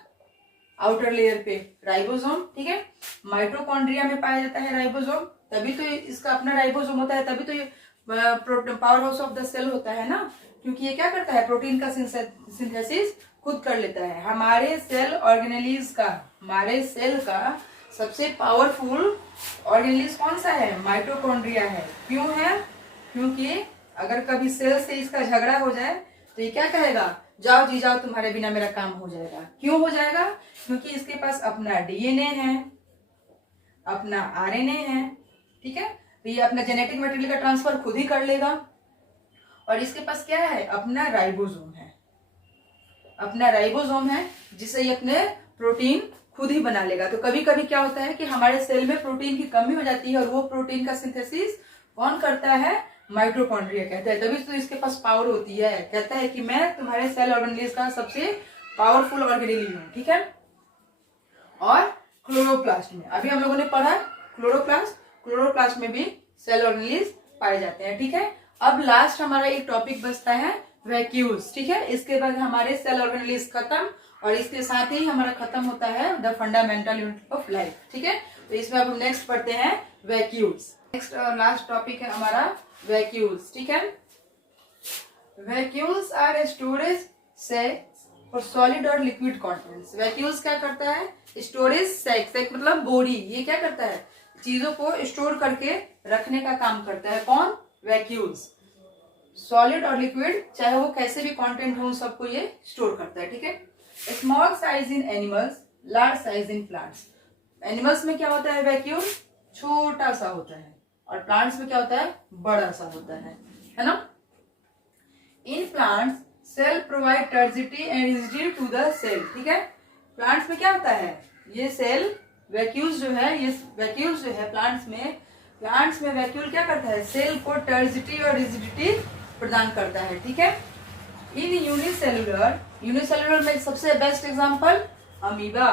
आउटर लेयर पे, राइबोसोम, ठीक है। माइटोकॉन्ड्रिया में पाया जाता है राइबोसोम, तभी तो इसका अपना राइबोसोम होता है, तभी तो ये power house of the cell होता है ना, क्योंकि ये क्या करता है, प्रोटीन का सिंथेसिस खुद कर लेता है। हमारे सेल ऑर्गेनेलीज का, हमारे सेल का सबसे पावरफुल ऑर्गेनेलीज कौन सा है, माइटोकॉन्ड्रिया है। क्यों है, क्योंकि अगर कभी सेल से इसका झगड़ा हो जाए तो ये क्या कहेगा, जाओ जी जाओ, तुम्हारे बिना मेरा काम हो जाएगा। क्यों हो जाएगा, क्योंकि इसके पास अपना डीएनए है, अपना आरएनए है, ठीक है, तो ये अपना जेनेटिक मटेरियल का ट्रांसफर खुद ही कर लेगा। और इसके पास क्या है, अपना राइबोसोम है, अपना राइबोसोम है, जिससे ये अपने प्रोटीन खुद ही बना लेगा। तो कभी कभी क्या होता है कि हमारे सेल में प्रोटीन की कमी हो जाती है, और वो प्रोटीन का सिंथेसिस कौन करता है, माइटोकॉन्ड्रिया कहता है, तभी तो इसके पास पावर होती है। कहता है कि मैं तुम्हारे सेल ऑर्गेनेलिज का सबसे पावरफुल ऑर्गेनेल हूँ, ठीक है। और क्लोरोप्लास्ट में अभी हम लोगों ने पढ़ा क्लोरोप्लास्ट में भी सेल ऑर्गेनेलिज पाए जाते हैं, ठीक है। अब लास्ट हमारा एक टॉपिक बचता है वैक्यूल्स, ठीक है। इसके बाद हमारे सेल ऑर्गेनेलिज खत्म और इसके साथ ही हमारा खत्म होता है the fundamental unit of life, ठीक है। तो इसमें अब हम नेक्स्ट पढ़ते हैं वैक्यूल्स। नेक्स्ट और लास्ट टॉपिक है हमारा वैक्यूल्स, ठीक है। Vacuoles are storage sacs for solid और लिक्विड कंटेंट्स। वैक्यूल्स क्या करता है? स्टोरेज सैक मतलब बोरी, ये क्या करता है? चीजों को स्टोर करके रखने का काम करता है। कौन? वैक्यूल्स। सॉलिड और लिक्विड चाहे वो कैसे भी कंटेंट हो, सबको ये स्टोर करता है, ठीक है। Small size in animals, large size in plants. Animals में क्या होता है? वैक्यूल छोटा सा होता है और प्लांट्स में क्या होता है? बड़ा सा होता है ना। In plants cell provide turgidity and rigidity to the cell, ठीक है। प्लांट्स में क्या होता है? ये सेल वैक्यूल्स जो है, ये वैक्यूल्स जो है प्लांट्स में वैक्यूल क्या करता है? सेल को टर्जिटी और रिजिडिटी प्रदान करता है, ठीक है। इन यूनिसेलुलर में सबसे best example amoeba.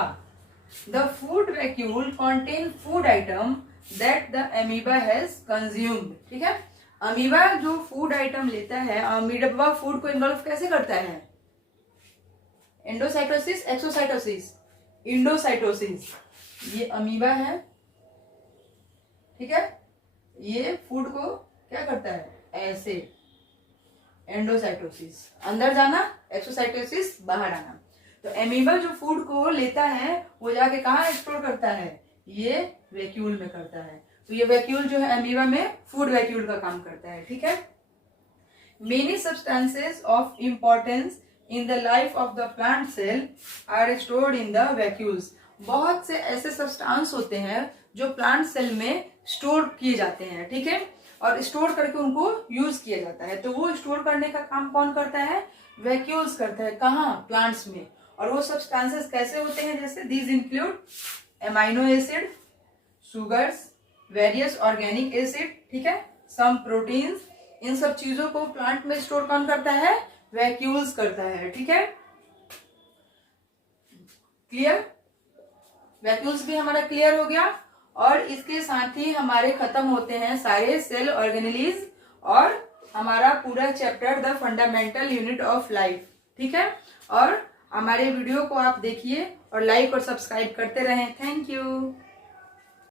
The food vacuole contain food item that the amoeba has consumed, ठीक है। अमीबा जो फूड आइटम लेता है, अमीबा फूड को इन्वॉल्व कैसे करता है? Endocytosis, exocytosis, endocytosis. ये अमीबा है, ठीक है। ये फूड को क्या करता है? ऐसे एंडोसाइटोसिस अंदर जाना, एक्सोसाइटोसिस बाहर आना। तो अमीबा जो फूड को लेता है वो जाके कहाँ स्टोर करता है? ये वैक्यूल में करता है। तो ये वैक्यूल जो है अमीबा में फूड वैक्यूल का काम करता है, ठीक है। Many substances of importance in the life of the plant cell are stored in the vacuoles. बहुत से ऐसे सब्सटेंस होते हैं जो प्लांट सेल में स्टोर किए जाते हैं, ठीक है। और स्टोर करके उनको यूज किया जाता है। तो वो स्टोर करने का काम कौन करता है? वैक्यूल्स करता है। कहाँ? प्लांट्स में। और वो सब्सटेंसेस कैसे होते हैं? जैसे these include amino acid, sugars, various organic acid, ठीक है, सम प्रोटीन्स। इन सब चीजों को प्लांट में स्टोर कौन करता है? वैक्यूल्स करता है, ठीक है। क्लियर? वैक्यूल्स भी हमारा क्लियर हो गया। और इसके साथ ही हमारे खत्म होते हैं सारे सेल ऑर्गेनेलिज और हमारा पूरा chapter the fundamental unit of life, ठीक है। और हमारे वीडियो को आप देखिए और लाइक और सब्सक्राइब करते रहें। Thank you.